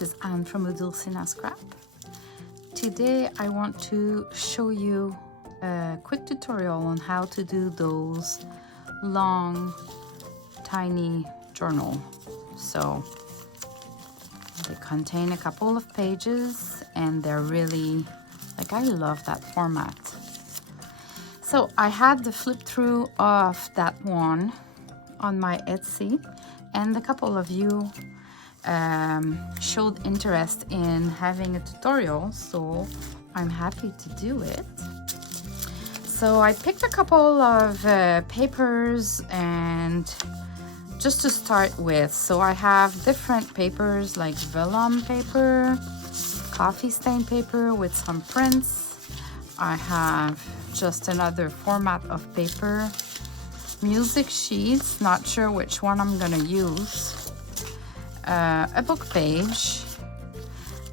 this is Anne from Ödulcina Scrap. Today I want to show you a quick tutorial on how to do those long, tiny journal. So they contain a couple of pages and they're really, like, I love that format. So I had the flip through of that one on my Etsy, and a couple of you showed interest in having a tutorial, so I'm happy to do it. So I picked a couple of papers and just to start with. So I have different papers like vellum paper, coffee stain paper with some prints. I have just another format of paper, music sheets, not sure which one I'm gonna use, a book page.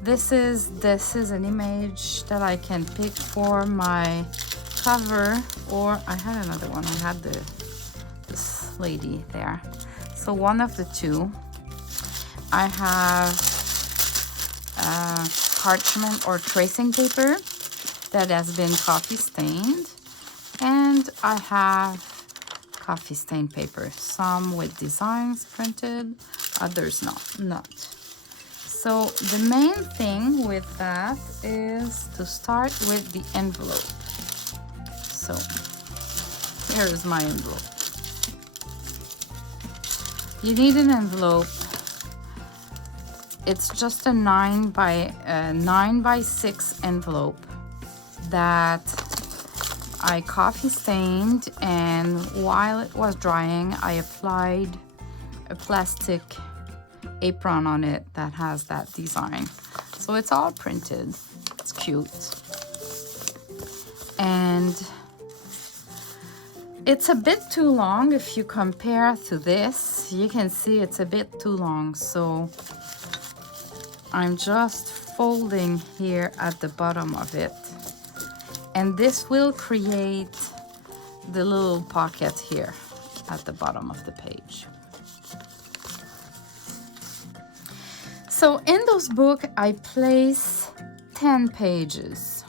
This is an image that I can pick for my cover, or I had another one. I had this lady there. So one of the two. I have parchment or tracing paper that has been coffee stained, and I have coffee stained paper, some with designs printed, others not. So the main thing with that is to start with the envelope. So here is my envelope. You need an envelope. It's just a 9 by 6 envelope that I coffee stained, and while it was drying I applied a plastic apron on it that has that design. So it's all printed. It's cute. And it's a bit too long. If you compare to this, you can see it's a bit too long. So I'm just folding here at the bottom of it. And this will create the little pocket here at the bottom of the page. So in those books, I place 10 pages.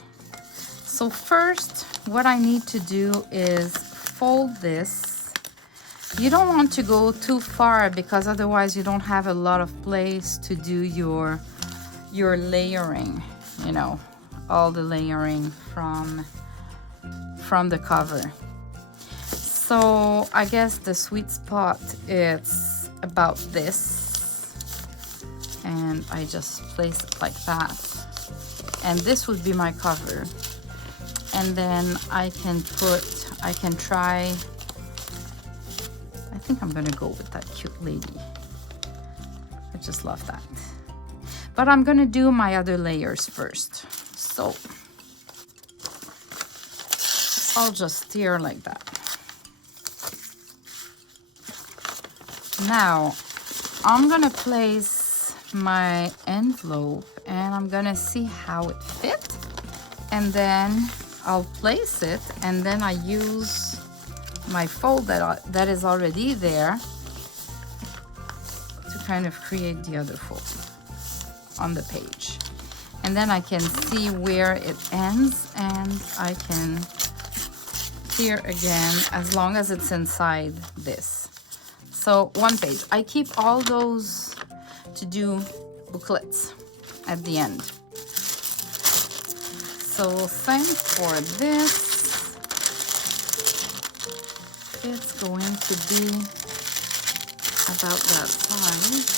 So first, what I need to do is fold this. You don't want to go too far because otherwise you don't have a lot of place to do your layering, you know, all the layering from the cover. So I guess the sweet spot is about this, and I just place it like that, and this would be my cover. And then I can try, I think I'm gonna go with that cute lady. I just love that. But I'm gonna do my other layers first. So I'll just stir like that. Now I'm gonna place my envelope and I'm gonna see how it fits, and then I'll place it, and then I use my fold that is already there to kind of create the other fold on the page. And then I can see where it ends, and I can tear again as long as it's inside this. So one page. I keep all those to do booklets at the end. So same for this. It's going to be about that size.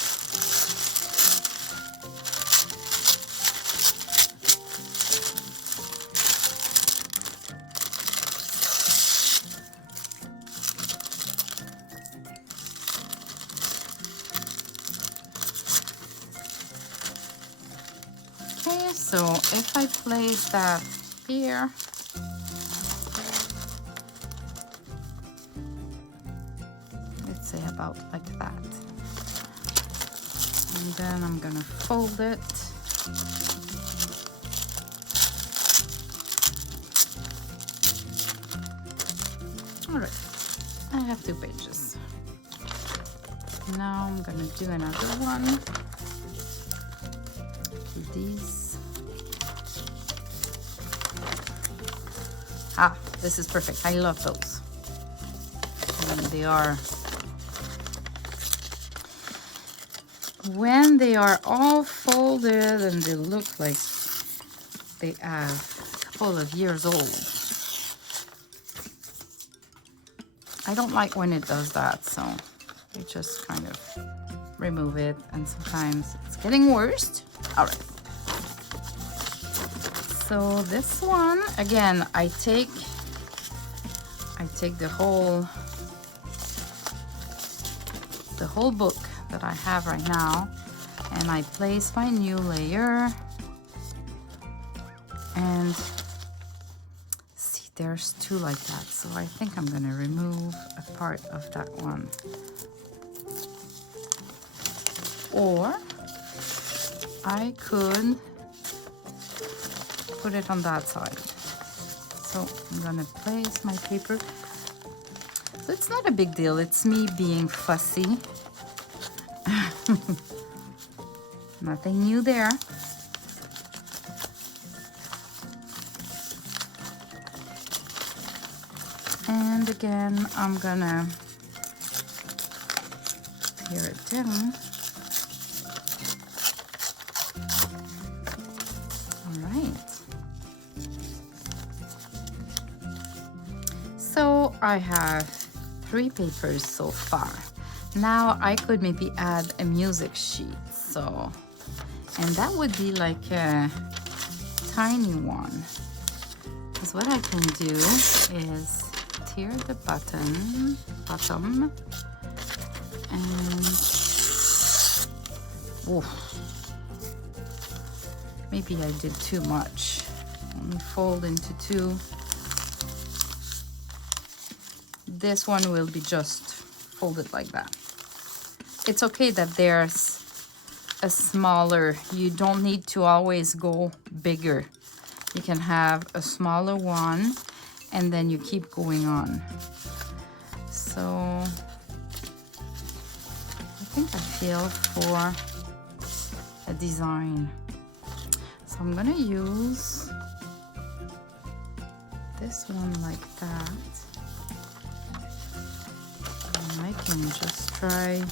Okay, so if I place that here, let's say about like that, and then I'm gonna fold it. All right, I have 2 pages. Now I'm gonna do another one. these. Ah, this is perfect. I love those. And when they are all folded and they look like they have a couple of years old. I don't like when it does that, so I just kind of remove it, and sometimes it's getting worse. All right. So this one, again, I take the whole book that I have right now, and I place my new layer, and see, there's two like that, so I think I'm gonna remove a part of that one, or I could put it on that side. So I'm gonna place my paper. So it's not a big deal, it's me being fussy. Nothing new there. And again, I'm gonna tear it down. All right. So I have 3 papers so far. Now I could maybe add a music sheet, and that would be like a tiny one. Because what I can do is tear the bottom, and maybe I did too much. Let me fold into 2. This one will be just folded like that. It's okay that there's a smaller, you don't need to always go bigger. You can have a smaller one and then you keep going on. So I think I feel for a design. So I'm gonna use this one like that. And I can just try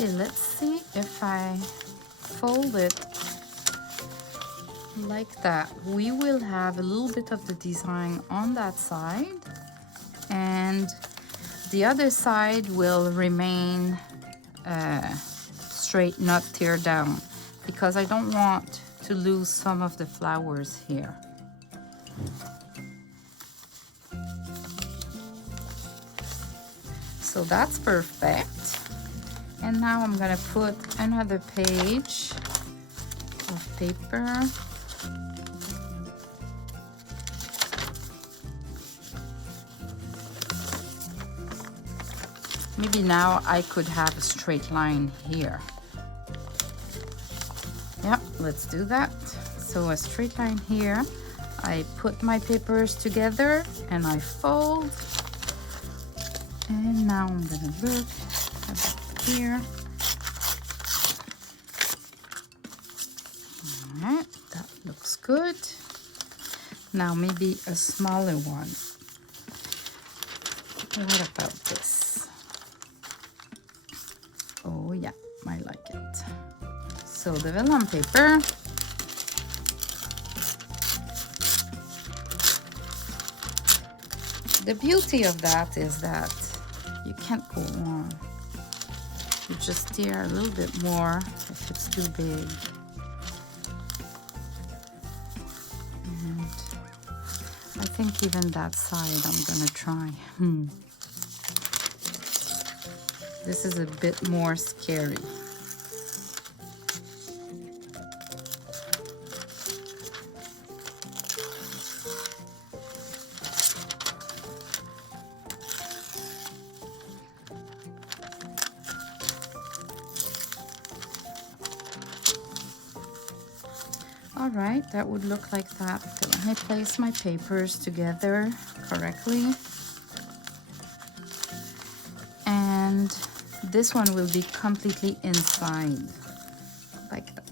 okay, let's see if I fold it like that. We will have a little bit of the design on that side, and the other side will remain straight, not tear down, because I don't want to lose some of the flowers here. So that's perfect. And now I'm gonna put another page of paper. Maybe now I could have a straight line here. Yeah, let's do that. So a straight line here. I put my papers together and I fold. And now I'm gonna look about here. All right, that looks good. Now maybe a smaller one. What about this? Oh yeah, I like it. So the vellum paper. The beauty of that is that you can't go on. You just tear a little bit more if it's too big. And I think even that side I'm gonna try. This is a bit more scary. right, that would look like that. Okay, let me place my papers together correctly. And this one will be completely inside, like that.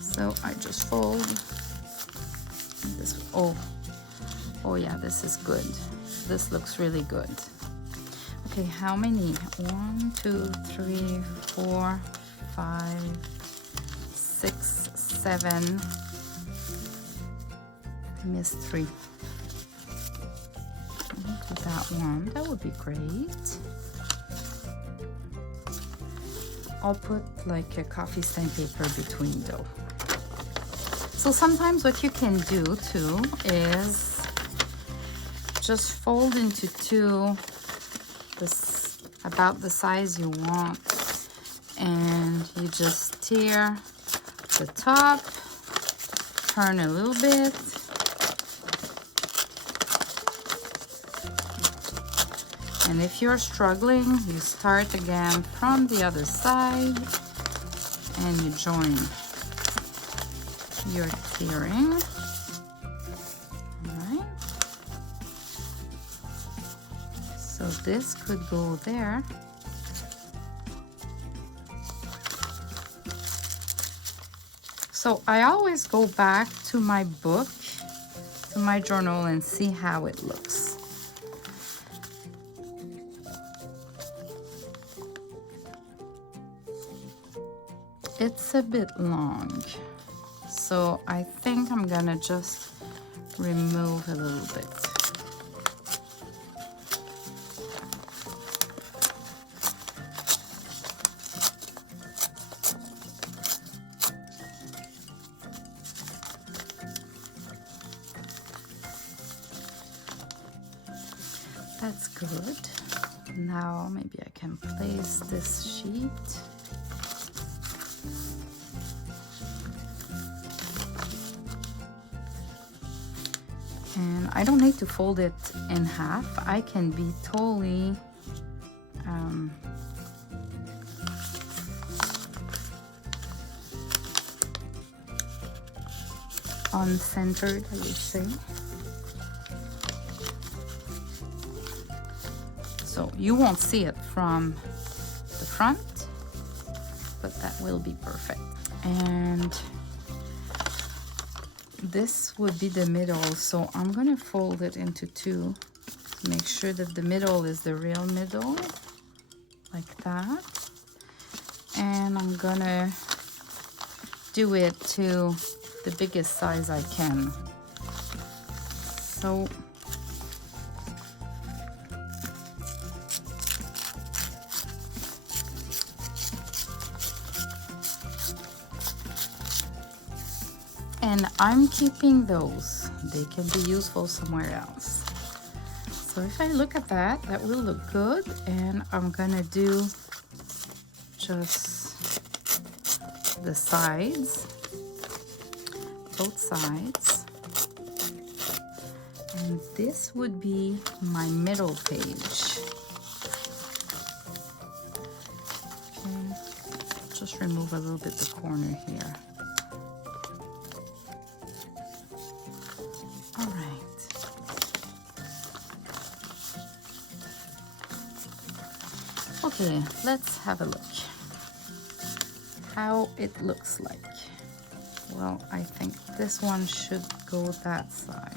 So I just fold this. Oh yeah, this is good. This looks really good. Okay, how many? 1, 2, 3, 4, 5, 6, 7. I missed 3. Do that one. That would be great. I'll put like a coffee stain paper between though. So sometimes what you can do too is just fold into 2, this about the size you want, and you just tear the top, turn a little bit, and if you're struggling, you start again from the other side and you join your tearing. All right. So this could go there. So I always go back to my book, to my journal, and see how it looks. It's a bit long, so I think I'm gonna just remove a little bit. That's good. Now maybe I can place this sheet. And I don't need to fold it in half. I can be totally uncentered, I would say. So you won't see it from the front, but that will be perfect. And this would be the middle, so I'm gonna fold it into 2 to make sure that the middle is the real middle, like that. And I'm gonna do it to the biggest size I can. So and I'm keeping those. They can be useful somewhere else. So if I look at that, that will look good. And I'm gonna do just the sides, both sides. And this would be my middle page. Okay, just remove a little bit the corner here. All right. Okay, let's have a look how it looks like. Well, I think this one should go that side.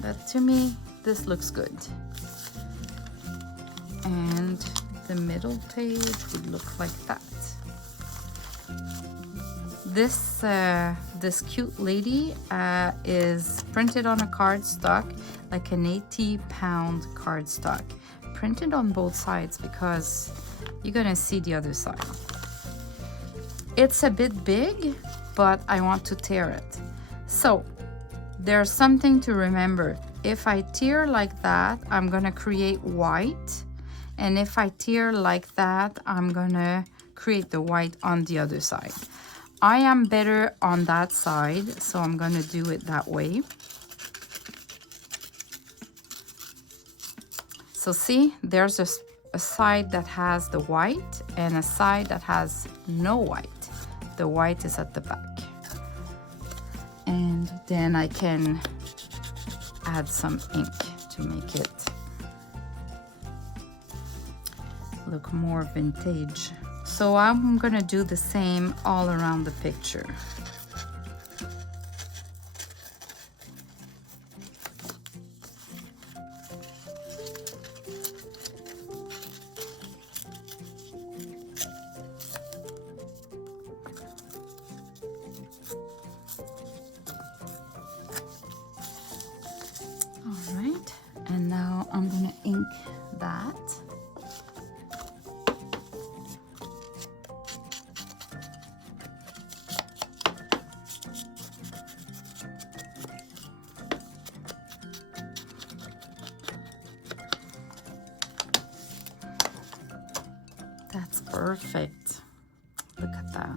But to me, this looks good. And the middle page would look like that. This cute lady is printed on a cardstock, like an 80-pound cardstock, printed on both sides because you're gonna see the other side. It's a bit big, but I want to tear it. So there's something to remember. If I tear like that, I'm gonna create white, and if I tear like that, I'm gonna create the white on the other side. I am better on that side, so I'm gonna do it that way. So see, there's a side that has the white and a side that has no white. The white is at the back. And then I can add some ink to make it look more vintage. So I'm gonna do the same all around the picture. All right, and now I'm gonna ink that. That's perfect. Look at that.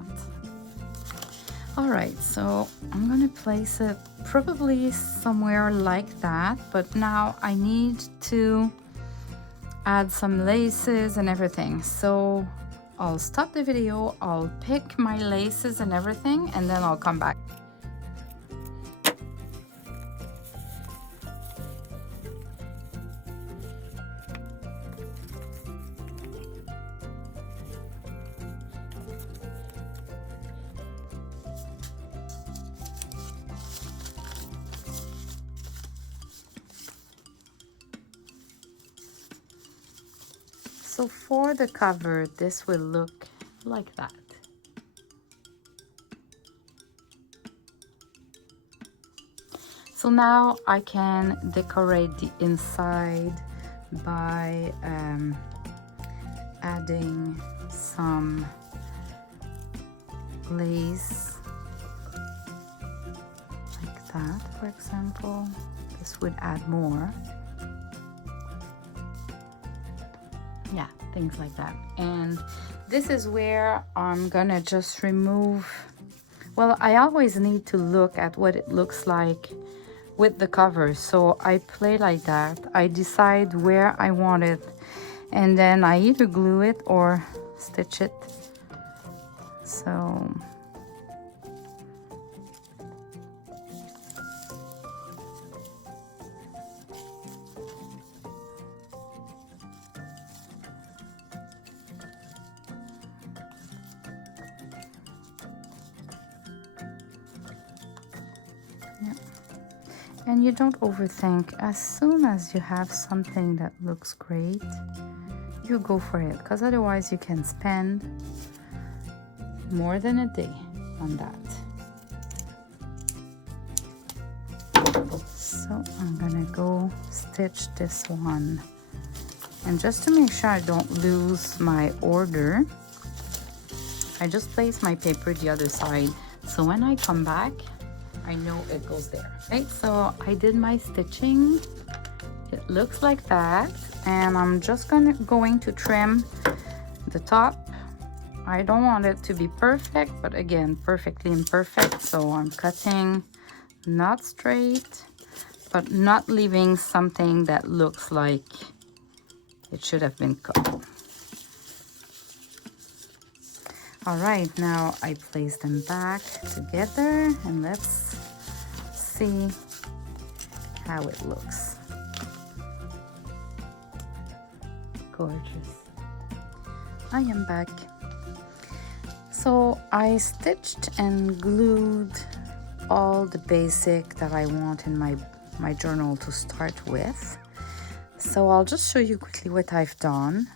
All right, so I'm gonna place it probably somewhere like that, but now I need to add some laces and everything. So I'll stop the video, I'll pick my laces and everything, and then I'll come back. So for the cover, this will look like that. So now I can decorate the inside by adding some lace like that, for example. This would add more. Yeah, things like that. And this is where I'm gonna just remove, well, I always need to look at what it looks like with the cover, so I play like that. I decide where I want it, and then I either glue it or stitch it. So and you don't overthink. As soon as you have something that looks great, you go for it, because otherwise you can spend more than a day on that. So I'm gonna go stitch this one, and just to make sure I don't lose my order, I just place my paper the other side, so when I come back I know it goes there. Right, so I did my stitching. It looks like that, and I'm just going to trim the top. I don't want it to be perfect, but again, perfectly imperfect, so I'm cutting not straight, but not leaving something that looks like it should have been cut. All right, now I place them back together, and let's see how it looks. Gorgeous. I am back. So I stitched and glued all the basic that I want in my journal to start with. So I'll just show you quickly what I've done.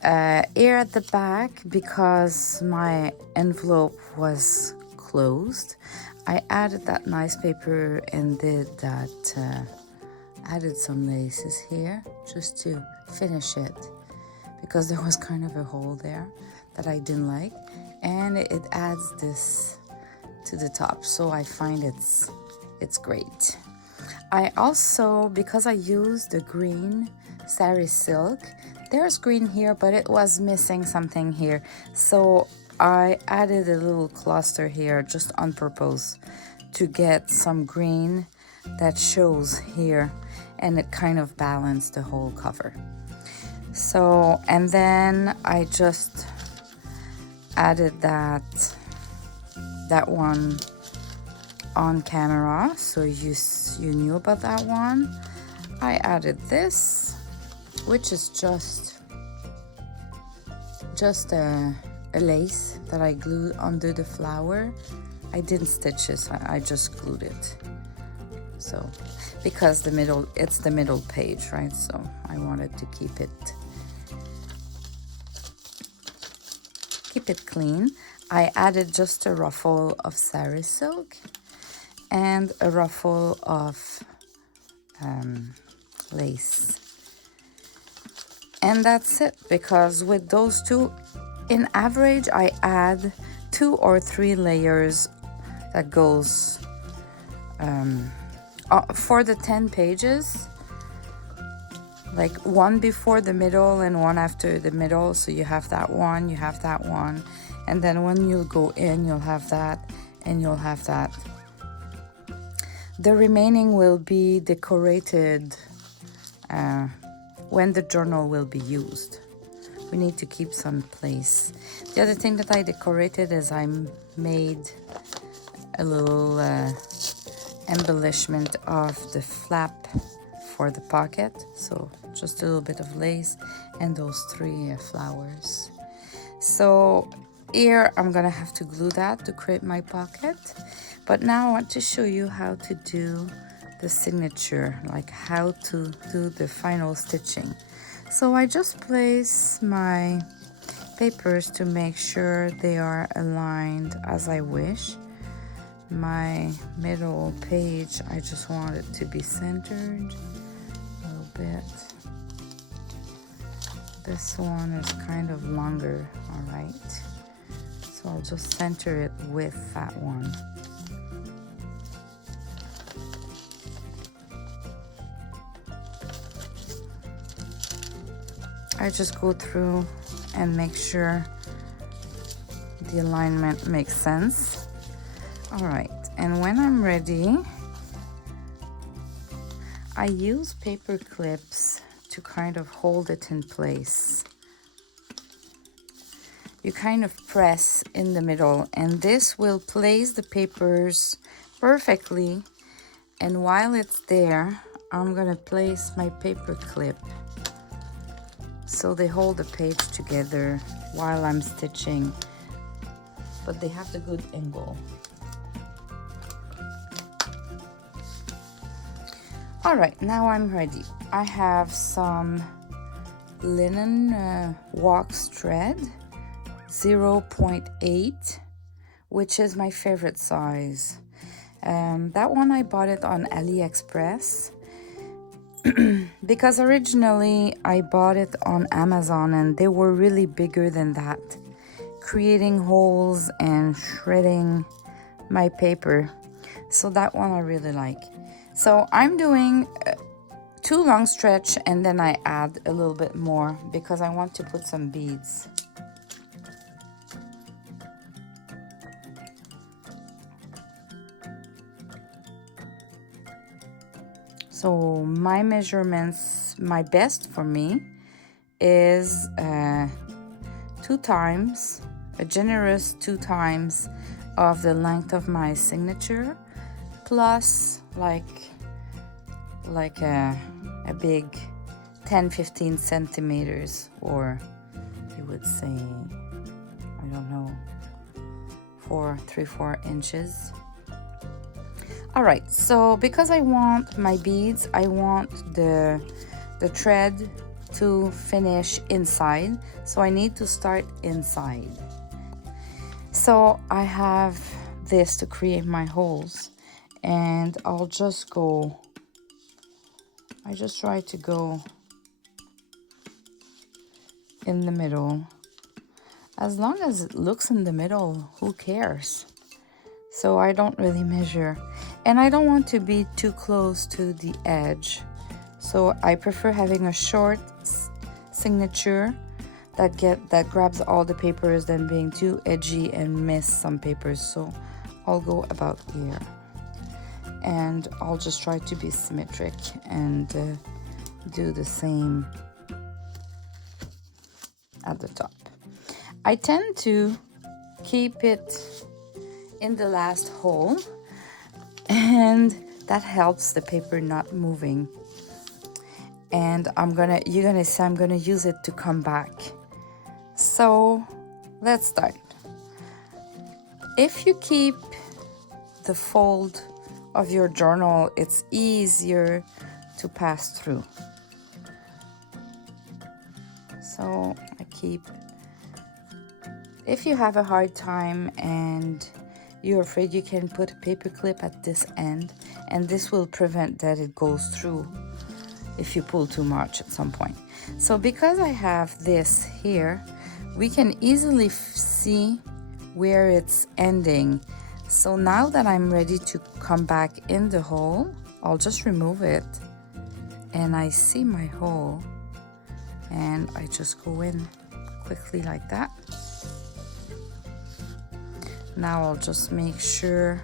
Here at the back, because my envelope was closed, I added that nice paper and did that, added some laces here just to finish it, because there was kind of a hole there that I didn't like, and it adds this to the top, so I find it's great. I also, because I used the green sari silk, there's green here, but it was missing something here, so I added a little cluster here just on purpose to get some green that shows here, and it kind of balanced the whole cover. So, and then I just added that one on camera, so you knew about that one. I added this, which is just a lace that I glued under the flower. I didn't stitch this, I just glued it. So, because it's the middle page, right? So I wanted to keep it clean. I added just a ruffle of sari silk and a ruffle of lace. And that's it, because with those two, in average, I add 2 or 3 layers that goes for the 10 pages, like one before the middle and one after the middle. So you have that one, you have that one, and then when you go in, you'll have that and you'll have that. The remaining will be decorated when the journal will be used. We need to keep some place. The other thing that I decorated is I made a little embellishment of the flap for the pocket. So just a little bit of lace and those 3 flowers. So here I'm gonna have to glue that to create my pocket. But now I want to show you how to do the signature, like how to do the final stitching. So I just place my papers to make sure they are aligned as I wish. My middle page, I just want it to be centered a little bit. This one is kind of longer, all right? So I'll just center it with that one. I just go through and make sure the alignment makes sense. All right, and when I'm ready, I use paper clips to kind of hold it in place. You kind of press in the middle, and this will place the papers perfectly. And while it's there, I'm gonna place my paper clip so they hold the page together while I'm stitching, but they have the good angle. All right, now I'm ready. I have some linen wax thread, 0.8, which is my favorite size. That one I bought it on AliExpress because originally I bought it on Amazon and they were really bigger than that, creating holes and shredding my paper. So that one I really like. So I'm doing 2 long stretch and then I add a little bit more because I want to put some beads. So my measurements, my best for me is 2 times, a generous 2 times of the length of my signature, plus like a big 10-15 centimeters, or you would say, I don't know, 3-4 inches. All right, so because I want my beads, I want the thread to finish inside, so I need to start inside. So I have this to create my holes, and I just try to go in the middle. As long as it looks in the middle, who cares? So I don't really measure, and I don't want to be too close to the edge. So I prefer having a short signature that grabs all the papers than being too edgy and miss some papers. So I'll go about here, and I'll just try to be symmetric and do the same at the top. I tend to keep it in the last hole, and that helps the paper not moving. And you're gonna see I'm gonna use it to come back. So let's start. If you keep the fold of your journal, it's easier to pass through. So if you have a hard time and you're afraid, you can put a paper clip at this end, and this will prevent that it goes through if you pull too much at some point. So because I have this here, we can easily see where it's ending. So now that I'm ready to come back in the hole, I'll just remove it, and I see my hole, and I just go in quickly like that. Now I'll just make sure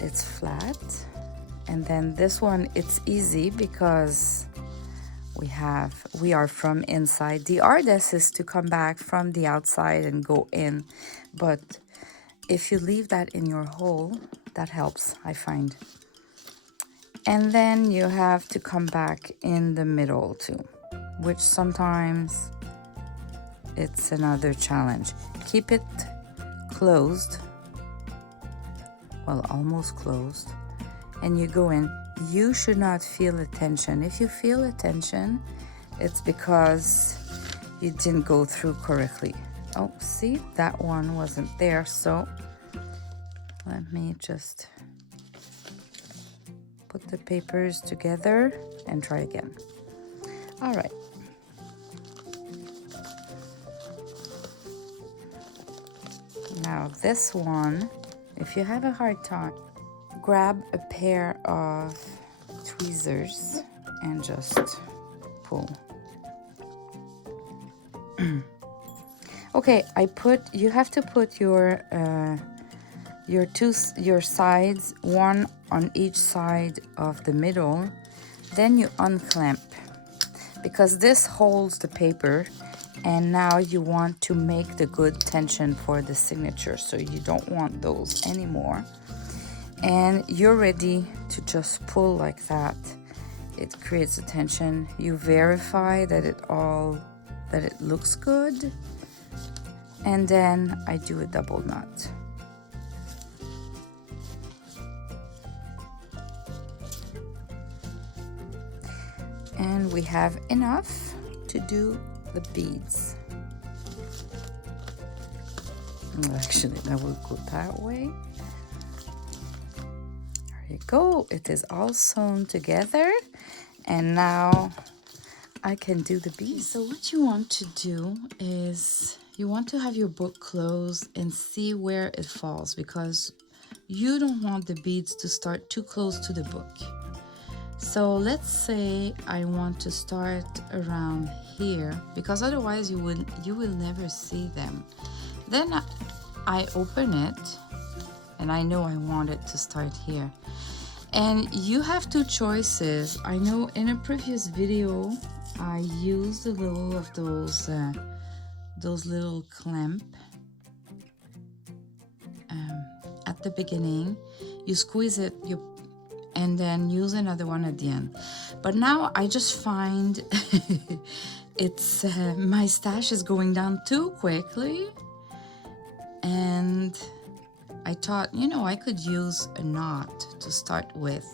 it's flat. And then this one, it's easy because we are from inside. The hardest is to come back from the outside and go in, but if you leave that in your hole, that helps, I find. And then you have to come back in the middle too, which sometimes it's another challenge. Keep it closed, well, almost closed, and you go in. You should not feel a tension. If you feel a tension, it's because you didn't go through correctly. Oh, see, that one wasn't there, so let me just put the papers together and try again. All right. Now this one, if you have a hard time, grab a pair of tweezers and just pull. Okay, you have to put your sides, one on each side of the middle, then you unclamp, because this holds the paper, and now you want to make the good tension for the signature, so you don't want those anymore. And you're ready to just pull like that. It creates a tension. You verify that it looks good, and then I do a double knot. And we have enough to do the beads. Actually, I will go that way. There you go. It is all sewn together, and now I can do the beads. So what you want to do is you want to have your book closed and see where it falls, because you don't want the beads to start too close to the book. So let's say I want to start around here, because otherwise you will never see them. Then I open it, and I know I want it to start here. And you have two choices. I know in a previous video I used a little of those little clamp at the beginning. You squeeze it, and then use another one at the end. But now I just find it's my stash is going down too quickly, and I thought, I could use a knot to start with.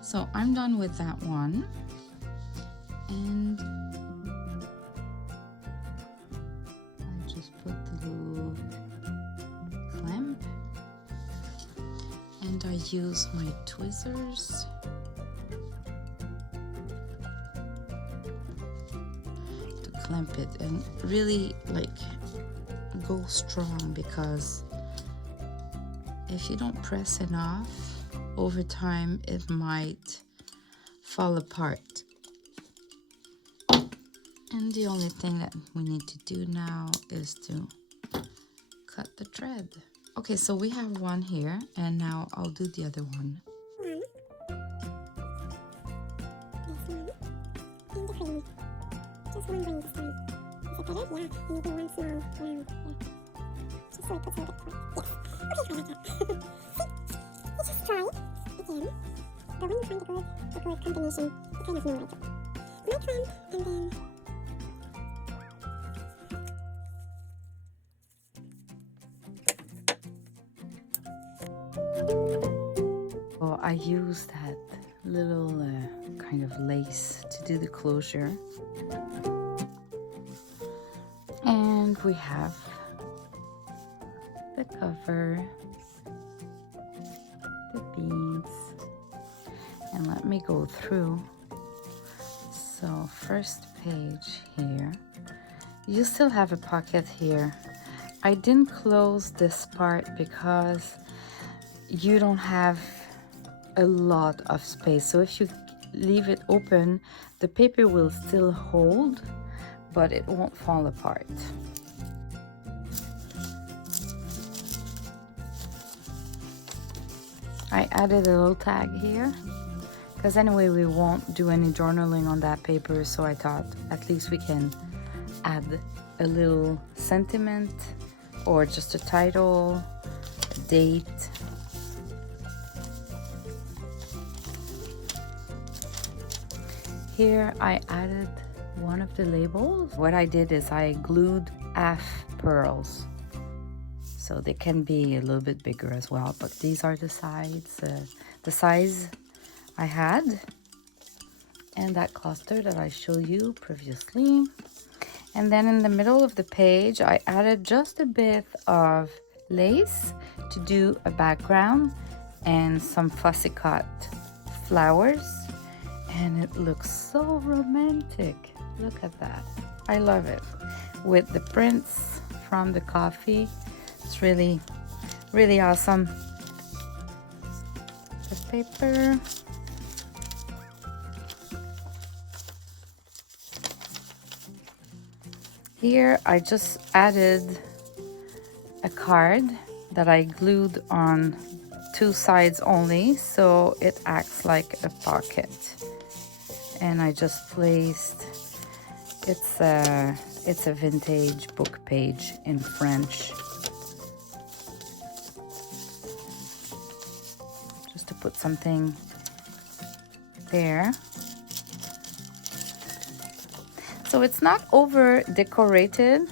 So I'm done with that one, and I just put the little clamp, and I use my tweezers to clamp it, and really go strong, because if you don't press enough, over time it might fall apart. And the only thing that we need to do now is to cut the thread. Okay, so we have one here, and now I'll do the other one. Just one ring this time. Is it better? Yeah, maybe one small round. Yeah. Just so it puts a little bit point. Yes. Okay, I like that. See? You just try it again. But when you find a good combination, you kind of know what to do. My clamp, and then... Well, I use that little kind of lace to do the closure. And we have the cover, the beads, and let me go through. So first page here, you still have a pocket here. I didn't close this part because you don't have a lot of space. So if you leave it open, the paper will still hold, but it won't fall apart. I added a little tag here because anyway we won't do any journaling on that paper, so I thought at least we can add a little sentiment or just a title, a date. Here I added one of the labels. What I did is I glued half pearls, so they can be a little bit bigger as well, but these are the size I had, and that cluster that I showed you previously. And then in the middle of the page I added just a bit of lace to do a background and some fussy cut flowers, and it looks so romantic. Look at that. I love it. With the prints from the coffee, it's really, really awesome. The paper. Here I just added a card that I glued on two sides only, so it acts like a pocket. And I just placed, it's a vintage book page in French. Just to put something there. So it's not over decorated.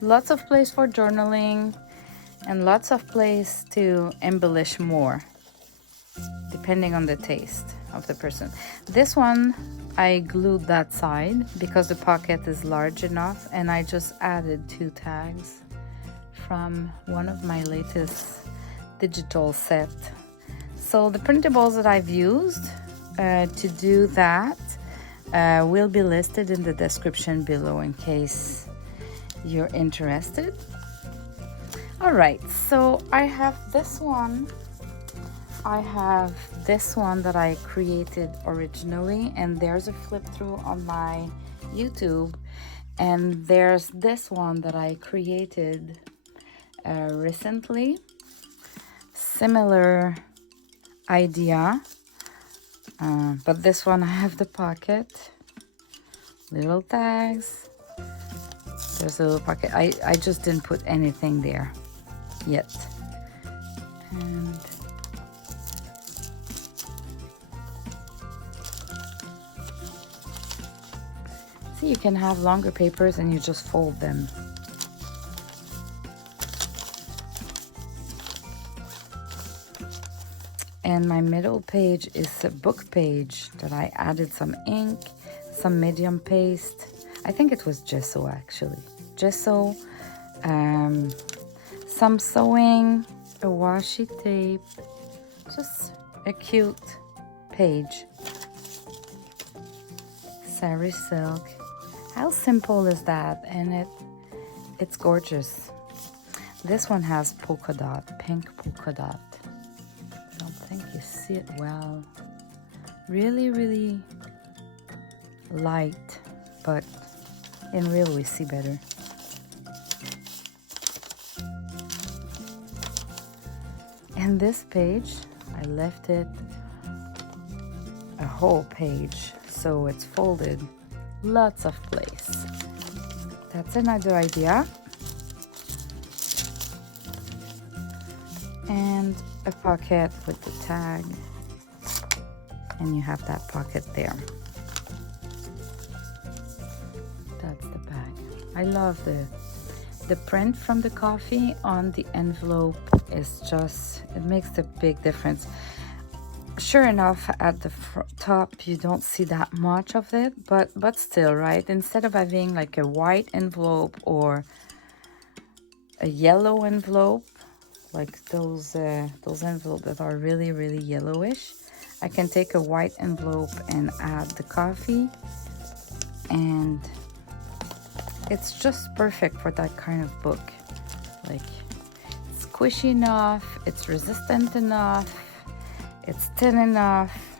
Lots of place for journaling and lots of place to embellish more, depending on the taste of the person. This one, I glued that side because the pocket is large enough, and I just added 2 tags from one of my latest digital set. So the printables that I've used to do that will be listed in the description below in case you're interested. All right, so I have this one. I have this one that I created originally, and there's a flip through on my YouTube, and there's this one that I created recently. Similar idea, but this one I have the pocket, little tags. There's a little pocket. I just didn't put anything there yet. And see, you can have longer papers and you just fold them. And my middle page is a book page that I added some ink, some medium paste. I think it was gesso actually. Gesso, some sewing, a washi tape, just a cute page. Sari silk. How simple is that? And it's gorgeous. This one has polka dot, pink polka dot. I don't think you see it well. Really, really light, but in real we see better. And this page, I left it a whole page, so it's folded, lots of place. That's another idea. And a pocket with the tag, and you have that pocket there. That's the bag. I love the print from the coffee on the envelope. Is just, it makes a big difference. Sure enough, at the top you don't see that much of it, but still, right? Instead of having like a white envelope or a yellow envelope, like those envelopes that are really, really yellowish, I can take a white envelope and add the coffee, and it's just perfect for that kind of book. Like, it's squishy enough, it's resistant enough, it's thin enough,